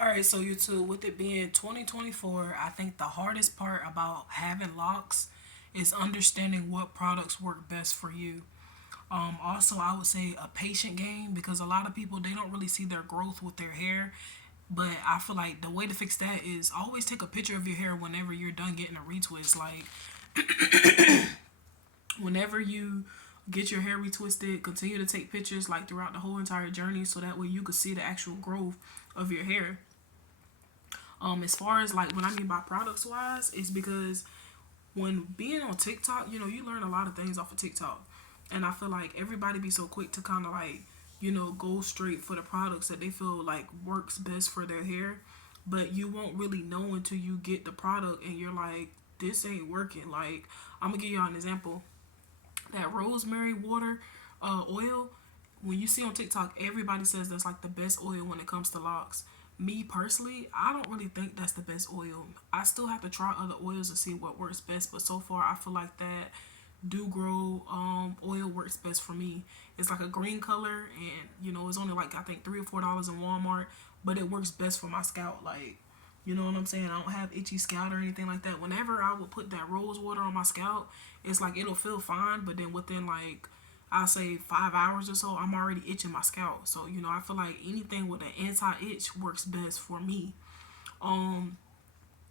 Alright, so YouTube, with it being 2024, I think the hardest part about having locks is understanding what products work best for you. Also, I would say a patient game because a lot of people they don't really see their growth with their hair. But I feel like the way to fix that is always take a picture of your hair whenever you're done getting a retwist. Like whenever you get your hair retwisted, continue to take pictures like throughout the whole entire journey so that way you could see the actual growth of your hair. As far as like what I mean by products wise, is because when being on TikTok, you learn a lot of things off of TikTok. And I feel like everybody be so quick to kind of like, go straight for the products that they feel like works best for their hair. But you won't really know until you get the product and you're like, this ain't working. Like, I'm gonna give y'all an example. That rosemary water oil, when you see on TikTok, everybody says that's like the best oil when it comes to locks. Me personally, I don't really think that's the best oil. I still have to try other oils to see what works best, but so far I feel like that do grow oil works best for me. It's like a green color, and it's only like I think $3 or $4 in Walmart, but it works best for my scalp. Like, you know what I'm saying? I don't have itchy scalp or anything like that. Whenever I would put that rose water on my scalp, it's like it'll feel fine, but then within like I'll say 5 hours or so, I'm already itching my scalp. So I feel like anything with an anti-itch works best for me. Um,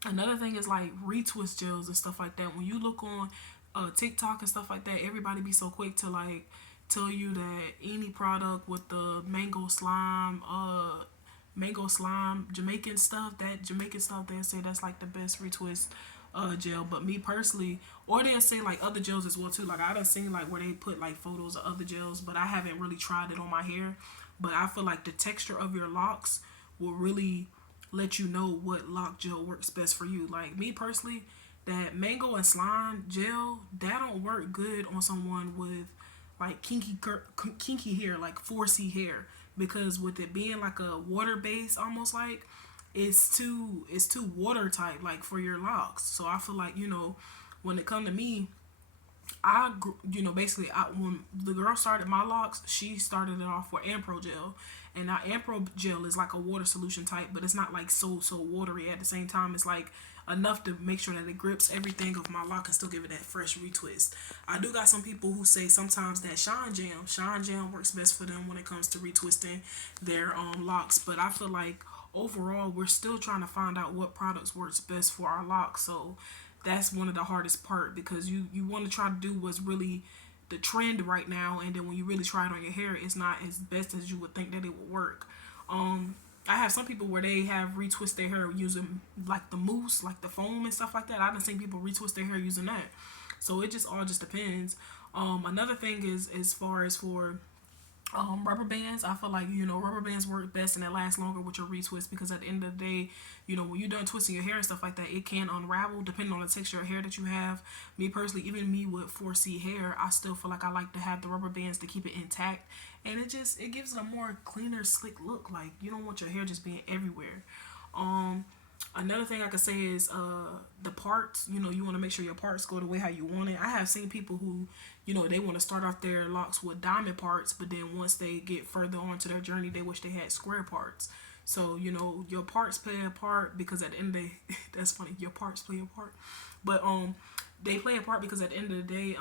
Another thing is like retwist gels and stuff like that. When you look on TikTok and stuff like that, everybody be so quick to like tell you that any product with the mango slime Jamaican stuff, that Jamaican stuff, they say that's like the best retwist gel. But me personally, or they'll say like other gels as well too. Like I done seen like where they put like photos of other gels, but I haven't really tried it on my hair. But I feel like the texture of your locks will really let you know what lock gel works best for you. Like me personally, that mango and slime gel that don't work good on someone with like kinky hair, like 4C hair, because with it being like a water base, almost like it's too water type like for your locks. So I feel like when it come to me, basically, when the girl started my locks, she started it off with Ampro gel, and now Ampro gel is like a water solution type, but it's not like so watery at the same time. It's like enough to make sure that it grips everything of my lock and still give it that fresh retwist. I do got some people who say sometimes that Shine Jam works best for them when it comes to retwisting their locks, but I feel like overall we're still trying to find out what products works best for our locks. So that's one of the hardest part because you want to try to do what's really the trend right now, and then when you really try it on your hair, it's not as best as you would think that it would work. I have some people where they have retwist their hair using like the mousse, like the foam and stuff like that. I've been seeing people retwist their hair using that. So it just all just depends. Another thing is as far as for rubber bands, I feel like rubber bands work best and it lasts longer with your retwist because at the end of the day, when you're done twisting your hair and stuff like that, it can unravel depending on the texture of hair that you have. Me personally, even me with 4C hair, I still feel like I like to have the rubber bands to keep it intact, and it gives it a more cleaner, slick look. Like you don't want your hair just being everywhere. Um, Another thing I could say is the parts. You want to make sure your parts go the way how you want it. I have seen people who, they want to start off their locks with diamond parts, but then once they get further on to their journey, they wish they had square parts. So your parts play a part because at the end of the day, that's funny. Your parts play a part, but they play a part because at the end of the day,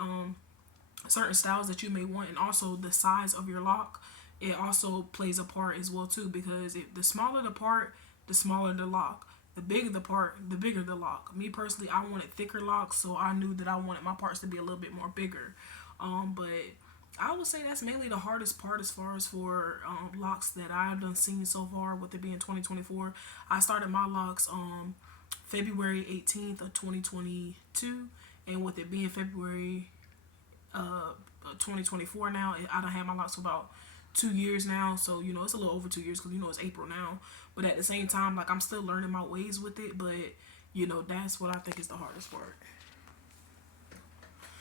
certain styles that you may want, and also the size of your lock, it also plays a part as well too. Because if the smaller the part, the smaller the lock. The bigger the part, the bigger the lock. Me personally, I wanted thicker locks, so I knew that I wanted my parts to be a little bit more bigger. But I would say that's mainly the hardest part as far as for locks that I've done seen so far. With it being 2024, I started my locks February 18th of 2022, and with it being February 2024 now, I don't have my locks for about 2 years now. So it's a little over 2 years because it's April now. But at the same time, like I'm still learning my ways with it. But that's what I think is the hardest part.